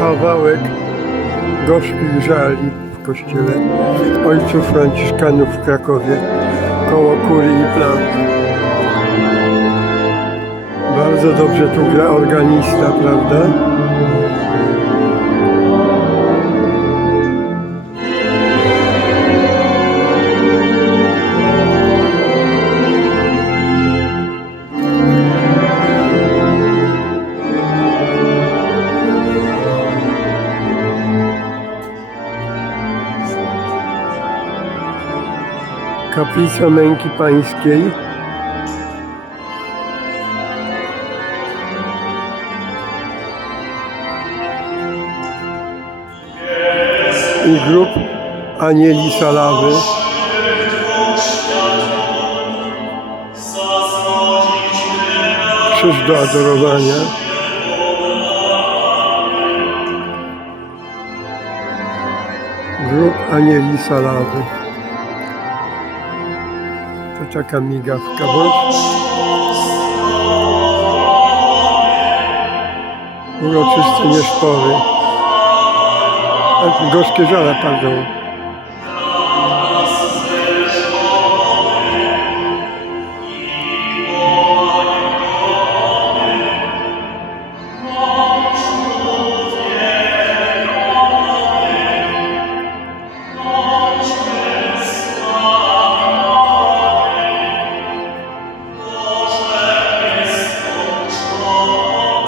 kawałek gorzkich żali w kościele ojców franciszkanów w Krakowie koło kurii i plant. Bardzo dobrze tu gra organista, prawda? Kaplica Męki Pańskiej. I grób Anieli Salawy. Krzyż do adorowania. Grób Anieli Salawy. To taka migawka, bądź uroczysty nieszpory. A, Gorzkie żale, pardon.